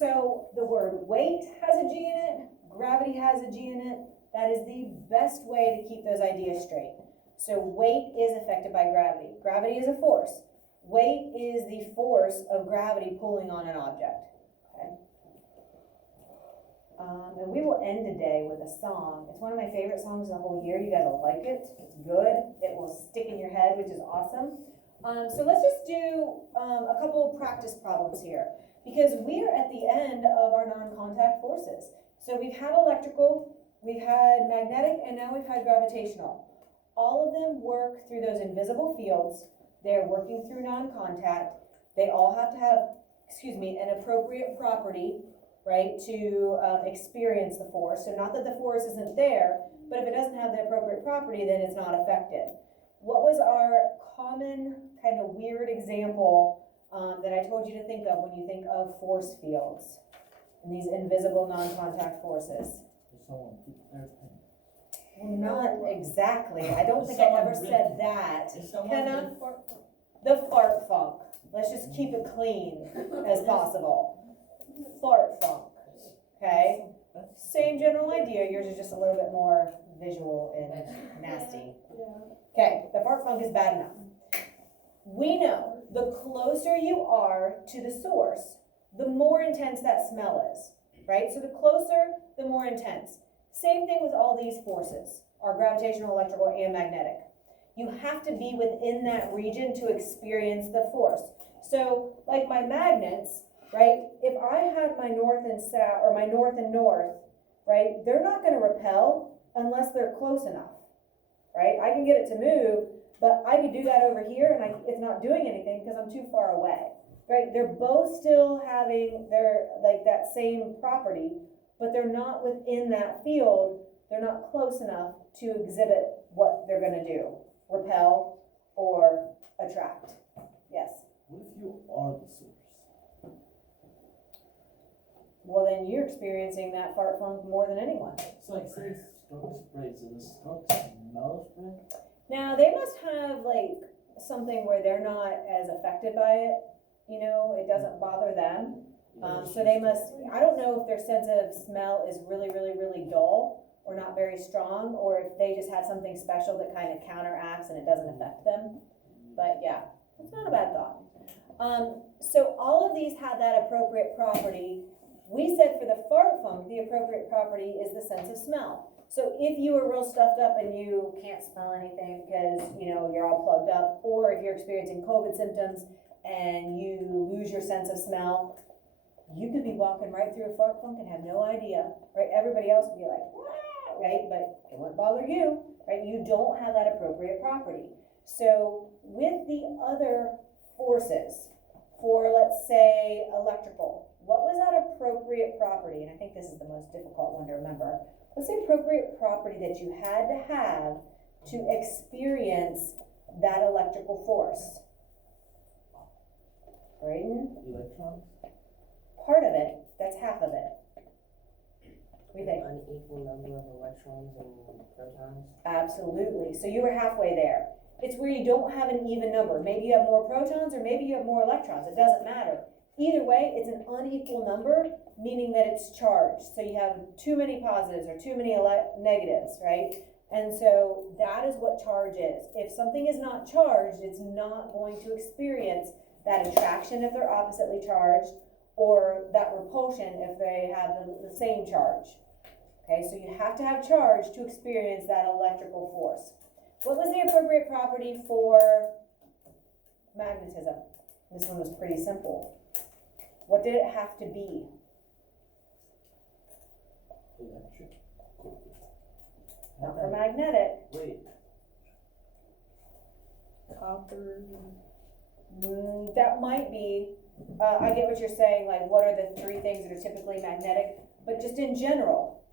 So the word weight has a G in it, gravity has a G in it. That is the best way to keep those ideas straight. So weight is affected by gravity. Gravity is a force. Weight is the force of gravity pulling on an object. Okay. And we will end today with a song. It's one of my favorite songs of the whole year. You guys will like it. It's good. It will stick in your head, which is awesome. So let's just do a couple of practice problems here, because we are at the end of our non-contact forces. So we've had electrical, we've had magnetic, and now we've had gravitational. All of them work through those invisible fields. They're working through non-contact. They all have to have, an appropriate property, right, to experience the force. So not that the force isn't there, but if it doesn't have the appropriate property, then it's not affected. What was our common kind of weird example that I told you to think of when you think of force fields and these invisible non-contact forces? Not exactly. I don't think I ever said that. Kenna? The fart funk. Let's just keep it clean as possible. Fart funk. Okay? Same general idea. Yours is just a little bit more visual and nasty. Okay, the fart funk is bad enough. We know the closer you are to the source, the more intense that smell is, right? So the closer, the more intense. Same thing with all these forces, our gravitational, electrical, and magnetic. You have to be within that region to experience the force. So, like my magnets, right? If I had my north and south, or my north and north, right? They're not going to repel unless they're close enough, right? I can get it to move, but I could do that over here, and it's not doing anything because I'm too far away, right? They're both still having their, like, that same property, but they're not within that field. They're not close enough to exhibit what they're going to do, repel or attract. Yes? What if you are the source? Well, then you're experiencing that fart funk more than anyone. So like, say skunk spray, so the skunk smell spray? Now, they must have, like, something where they're not as affected by it. You know, it doesn't bother them. So they must, I don't know if their sense of smell is really, really, really dull or not very strong, or if they just have something special that kind of counteracts and it doesn't affect them. But yeah, it's not a bad thought. So all of these have that appropriate property. We said for the fart funk, the appropriate property is the sense of smell. So if you are real stuffed up and you can't smell anything because, you know, you're all plugged up, or if you're experiencing COVID symptoms and you lose your sense of smell, you could be walking right through a fart funk and have no idea, right? Everybody else would be like, wah, right? But it won't bother you, right? You don't have that appropriate property. So with the other forces, for let's say electrical, what was that appropriate property? And I think this is the most difficult one to remember. What's the appropriate property that you had to have to experience that electrical force? Braden? Electrons? Part of it, that's half of it. What do you think? An unequal number of electrons and protons? Absolutely. So you were halfway there. It's where you don't have an even number. Maybe you have more protons or maybe you have more electrons. It doesn't matter. Either way, it's an unequal number, meaning that it's charged. So you have too many positives or too many negatives, right? And so that is what charge is. If something is not charged, it's not going to experience that attraction if they're oppositely charged, or that repulsion if they have the same charge. Okay, so you have to have charge to experience that electrical force. What was the appropriate property for magnetism? This one was pretty simple. What did it have to be? Electric. Not for magnetic. Wait. Copper. That might be, I get what you're saying, like what are the three things that are typically magnetic, but just in general,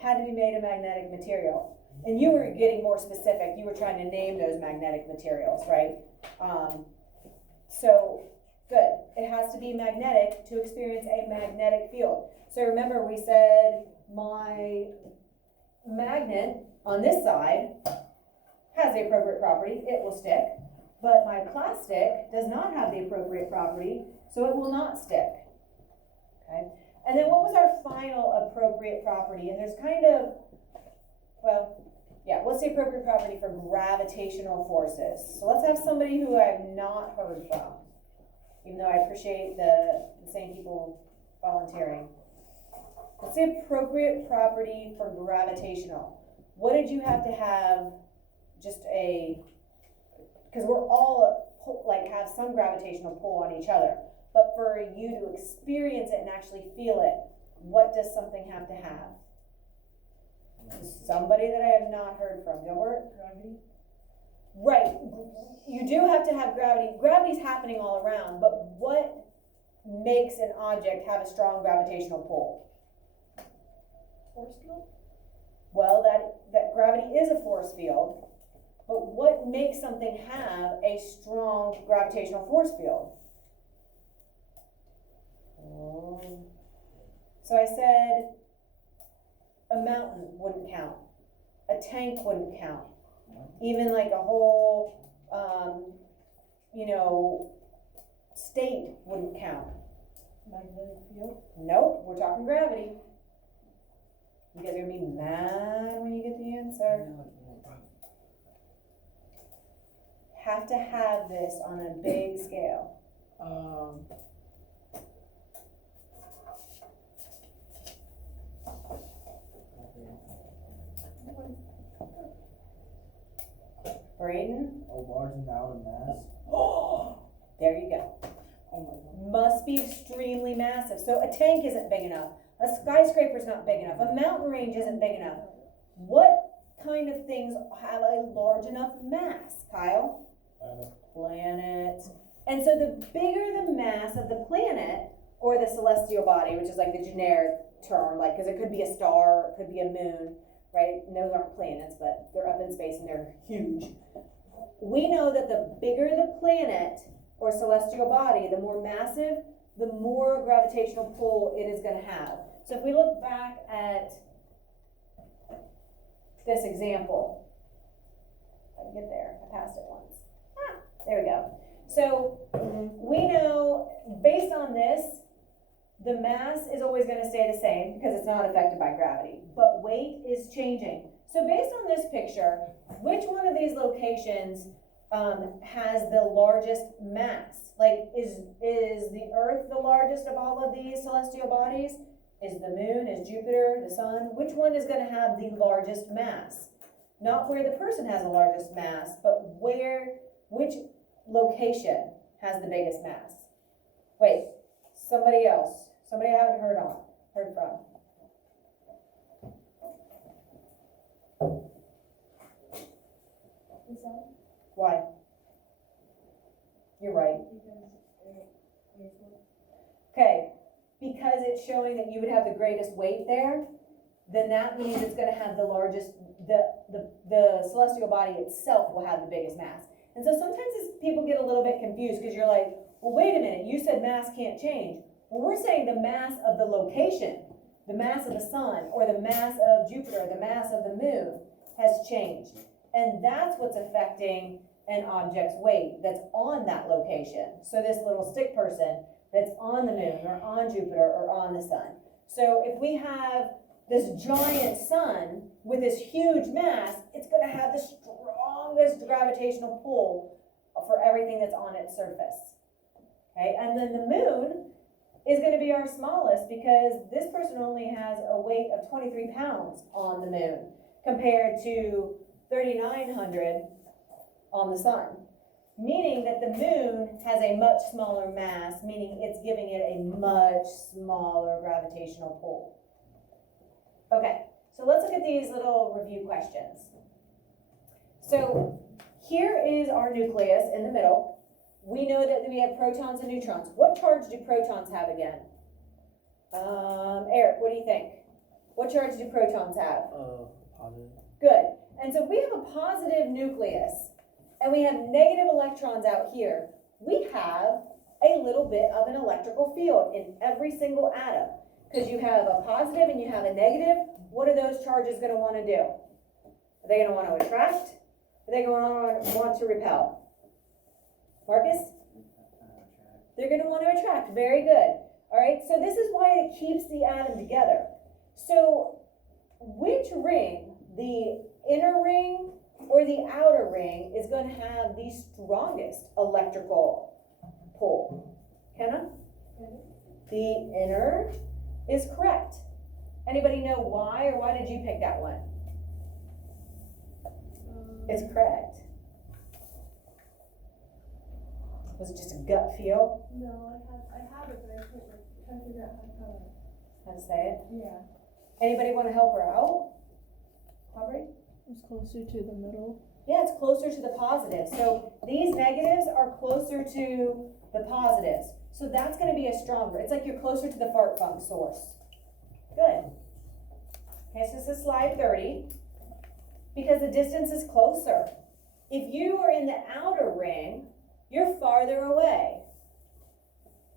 had to be made of magnetic material. And you were getting more specific, you were trying to name those magnetic materials, right? So, good. It has to be magnetic to experience a magnetic field. So remember we said my magnet on this side has the appropriate property, it will stick. but my plastic does not have the appropriate property, so it will not stick. Okay, and then what was our final appropriate property? And there's kind of, well, yeah, what's the appropriate property for gravitational forces? So let's have somebody who I've not heard from, even though I appreciate the same people volunteering. What's the appropriate property for gravitational? What did you have to have just because we're all like have some gravitational pull on each other, but for you to experience it and actually feel it, what does something have to have? Somebody that I have not heard from. Gilbert? Gravity? Right. You do have to have gravity. Gravity's happening all around, but what makes an object have a strong gravitational pull? Force field? Well, that gravity is a force field, but what makes something have a strong gravitational force field? So I said a mountain wouldn't count, a tank wouldn't count, even like a whole, state wouldn't count. Magnetic field? Nope, we're talking gravity. You guys are gonna be mad when you get the answer. Have to have this on a big scale. Braden? A large amount of mass. There you go. Must be extremely massive. So a tank isn't big enough. A skyscraper's not big enough. A mountain range isn't big enough. What kind of things have a large enough mass, Kyle? Planet. And so the bigger the mass of the planet or the celestial body, which is like the generic term, like, because it could be a star, it could be a moon, right? And those aren't planets, but they're up in space and they're huge. We know that the bigger the planet or celestial body, the more massive, the more gravitational pull it is going to have. So if we look back at this example, I can get there, I passed it once. There we go. So we know, based on this, the mass is always going to stay the same because it's not affected by gravity, but weight is changing. So based on this picture, which one of these locations has the largest mass? Like, is the Earth the largest of all of these celestial bodies? Is the moon, is Jupiter, the sun? Which one is going to have the largest mass? Not where the person has the largest mass, but which location has the biggest mass? Wait, somebody else. Somebody I haven't heard from. The sun? Why? You're right. Okay, because it's showing that you would have the greatest weight there, then that means it's going to have the largest, the celestial body itself will have the biggest mass. And so sometimes people get a little bit confused because you're like, well, wait a minute, you said mass can't change. Well, we're saying the mass of the location, the mass of the sun, or the mass of Jupiter, the mass of the moon has changed. And that's what's affecting an object's weight that's on that location. So this little stick person that's on the moon or on Jupiter or on the sun. So if we have this giant sun with this huge mass, it's going to have the strongest gravitational pull for everything that's on its surface. Okay, and then the moon is going to be our smallest because this person only has a weight of 23 pounds on the moon compared to 3,900 on the sun, meaning that the moon has a much smaller mass, meaning it's giving it a much smaller gravitational pull. Okay, so let's look at these little review questions. So here is our nucleus in the middle. We know that we have protons and neutrons. What charge do protons have again? Eric, what do you think? What charge do protons have? Positive. Good. And so if we have a positive nucleus and we have negative electrons out here, we have a little bit of an electrical field in every single atom. Because you have a positive and you have a negative, what are those charges going to want to do? Are they going to want to attract? Are they going to want to repel? Marcus? They're gonna want to attract, very good. All right, so this is why it keeps the atom together. So which ring, the inner ring or the outer ring, is going to have the strongest electrical pull? Kenna? The inner is correct. Anybody know why, or why did you pick that one? It's correct. Was it just a gut feel? No, I have it, but I can't try to figure out How to say it? yeah. Anybody want to help her out? Aubrey? It's closer to the middle. Yeah, it's closer to the positive. So these negatives are closer to the positives. So that's going to be a stronger. It's like you're closer to the fart funk source. Good. Okay, so this is slide 30. Because the distance is closer. If you are in the outer ring, you're farther away.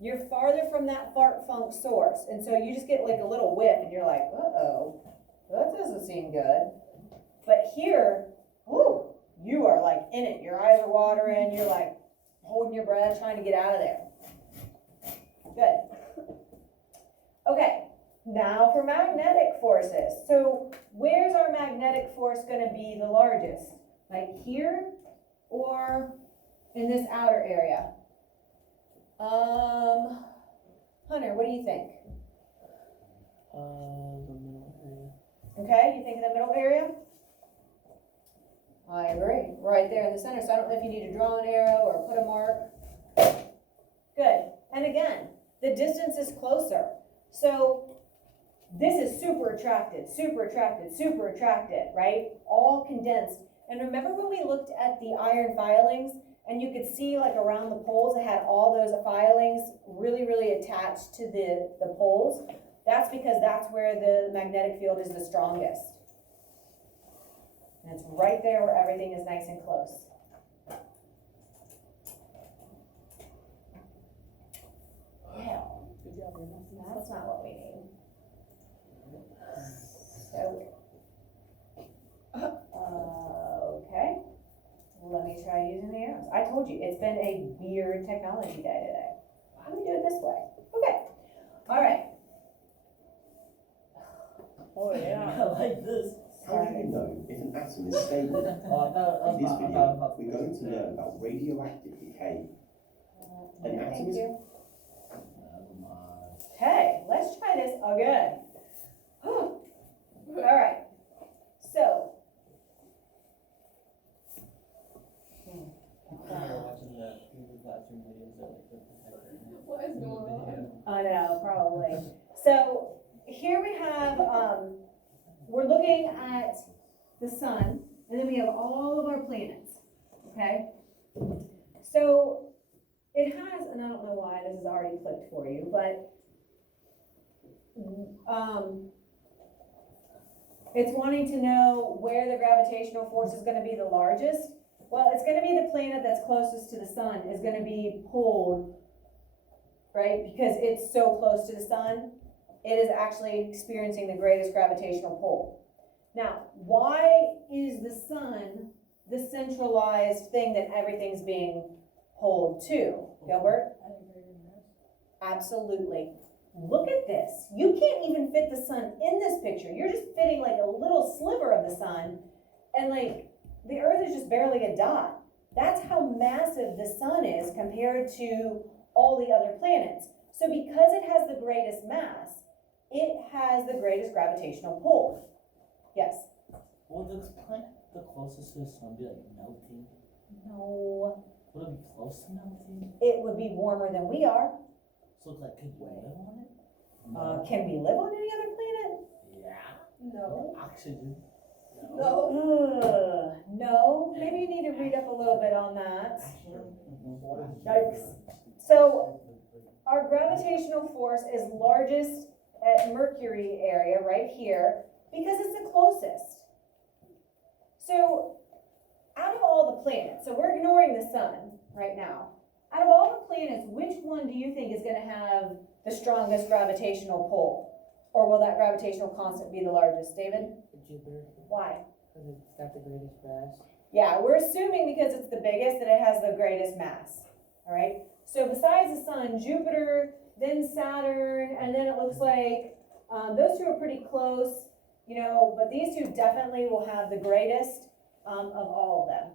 You're farther from that fart funk source. And so you just get like a little whiff and you're like, uh-oh, that doesn't seem good. But here, whoo, you are like in it. Your eyes are watering. You're like holding your breath, trying to get out of there. Good. Okay, now for magnetic forces. So where's our magnetic force going to be the largest? Like here or in this outer area? Hunter, what do you think? The middle area. Okay, you think in the middle area? I agree, right there in the center. So I don't know if you need to draw an arrow or put a mark. Good, and again, the distance is closer. So this is super attracted, super attracted, super attracted, right? All condensed. And remember when we looked at the iron filings and you could see like around the poles, it had all those filings really, really attached to the poles? That's because that's where the magnetic field is the strongest. And it's right there where everything is nice and close. Yeah. Good job, Emma. That's not what we need. So, okay. Let me try using the arrows. I told you, it's been a weird technology day today. Why don't we do it this way? Okay. All right. Oh yeah. I like this. How do you know if an atom is stable? Oh, In this video, we're going to learn about radioactive decay. An atom Thank is you. Okay, let's try this again. All right. So. watching the classroom videos that like the What is going on? I know, probably. So here we have, we're looking at the sun, and then we have all of our planets, okay? So it has, and I don't know why this is already clicked for you, but it's wanting to know where the gravitational force is going to be the largest. Well, it's going to be the planet that's closest to the sun is going to be pulled, right? Because it's so close to the sun, it is actually experiencing the greatest gravitational pull. Now, why is the sun the centralized thing that everything's being pulled to? Gilbert? Absolutely. Look at this. You can't even fit the sun in this picture. You're just fitting like a little sliver of the sun, and like the earth is just barely a dot. That's how massive the sun is compared to all the other planets. So because it has the greatest mass, it has the greatest gravitational pull. Yes? Will the planet the closest to the sun be like melting? No. Would it be close to melting? It would be warmer than we are. So it's like, could you live on it? Can we live on any other planet? Yeah. No. Oxygen. No. No. Maybe you need to read up a little bit on that. Mm-hmm. Yikes. So our gravitational force is largest at Mercury area right here because it's the closest. So out of all the planets, so we're ignoring the sun right now. Out of all the planets, which one do you think is going to have the strongest gravitational pull? Or will that gravitational constant be the largest, David? Jupiter, Why? because it's got the greatest mass. Yeah, we're assuming because it's the biggest that it has the greatest mass. all right? So besides the sun, Jupiter, then Saturn, and then it looks like those two are pretty close, you know, but these two definitely will have the greatest of all of them.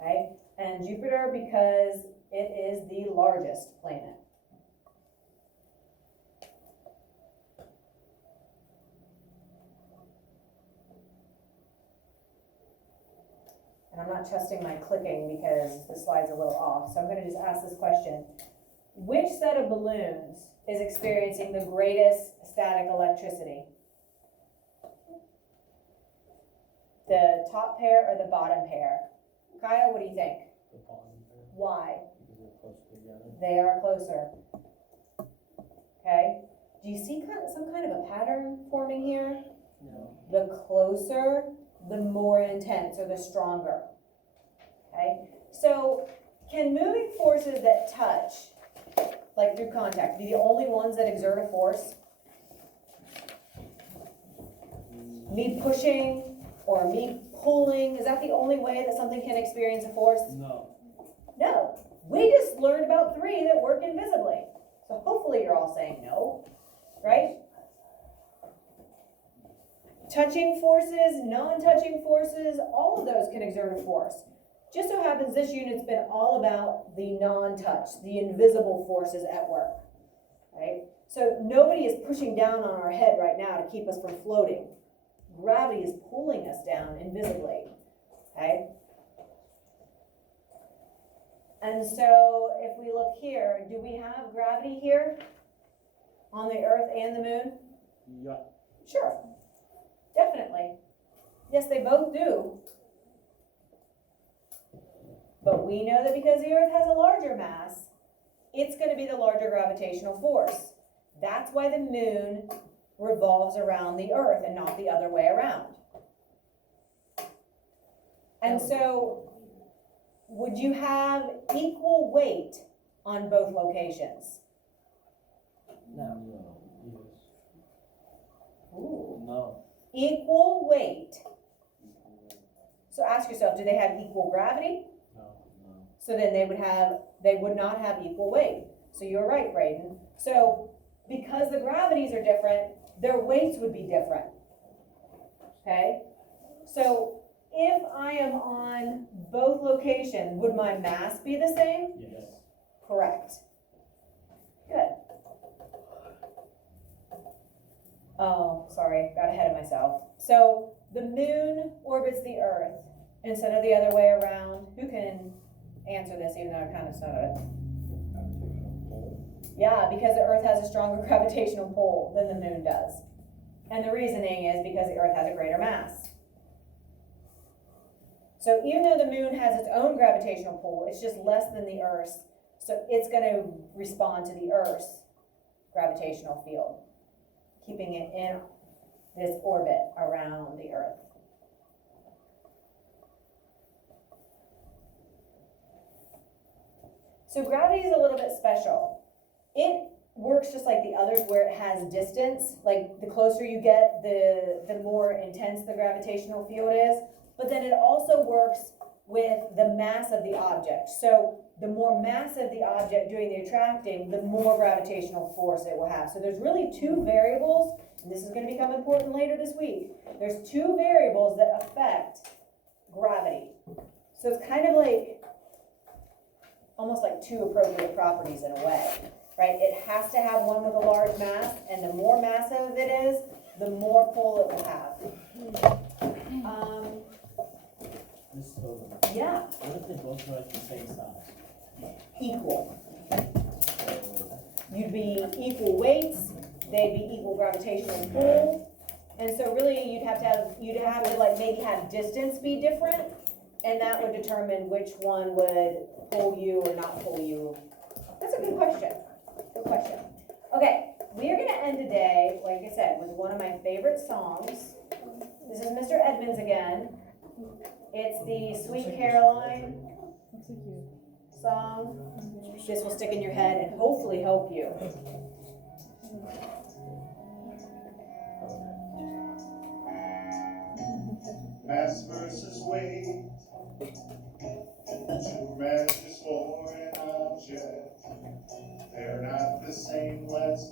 Okay, and Jupiter because it is the largest planet. And I'm not trusting my clicking because the slide's a little off, so I'm going to just ask this question. Which set of balloons is experiencing the greatest static electricity? The top pair or the bottom pair? Kyle, what do you think? The bottom there, Why? because they're close together. They are closer. Okay? Do you see some kind of a pattern forming here? No. The closer, the more intense or the stronger. Okay? So, can moving forces that touch, like through contact, be the only ones that exert a force? Me pushing or me pulling, is that the only way that something can experience a force? No. No. We just learned about 3 that work invisibly. So hopefully you're all saying no, right? Touching forces, non-touching forces, all of those can exert a force. Just so happens this unit's been all about the non-touch, the invisible forces at work, right? So nobody is pushing down on our head right now to keep us from floating. Gravity is pulling us down invisibly, okay? And so if we look here, do we have gravity here on the Earth and the Moon? Yeah. Sure, definitely. Yes, they both do. But we know that because the Earth has a larger mass, it's going to be the larger gravitational force. That's why the Moon revolves around the Earth and not the other way around. And so, would you have equal weight on both locations? No. Yes. Ooh. No. Equal weight. So ask yourself, do they have equal gravity? No. No. So then they would not have equal weight. So you're right, Braden. So because the gravities are different, their weights would be different. Okay? So if I am on both locations, would my mass be the same? Yes. Correct. Good. Oh, sorry, got ahead of myself. So the Moon orbits the Earth instead of the other way around. Who can answer this, even though I kind of said it? Yeah, because the Earth has a stronger gravitational pull than the Moon does. And the reasoning is because the Earth has a greater mass. So even though the Moon has its own gravitational pull, it's just less than the Earth's. So it's going to respond to the Earth's gravitational field, keeping it in this orbit around the Earth. So gravity is a little bit special. It works just like the others where it has distance. Like the closer you get, the more intense the gravitational field is. But then it also works with the mass of the object. So the more massive the object doing the attracting, the more gravitational force it will have. So there's really 2 variables, and this is going to become important later this week. There's 2 variables that affect gravity. So it's kind of like, almost like 2 appropriate properties in a way, right? It has to have one with a large mass, and the more massive it is, the more pull it will have. This total. Yeah, What if they both were at the same size? equal. So, You'd be equal weights, they'd be equal gravitational pull, and so really you'd have to like maybe have distance be different, and that would determine which one would pull you or not pull you. That's a good question. Good question. Okay, we are gonna end today, like I said, with one of my favorite songs. This is Mr. Edmonds again. It's the Sweet Caroline Looks like you. song. This will stick in your head and hopefully help you. Mass versus weight, Two measures for an object, they're not the same, let's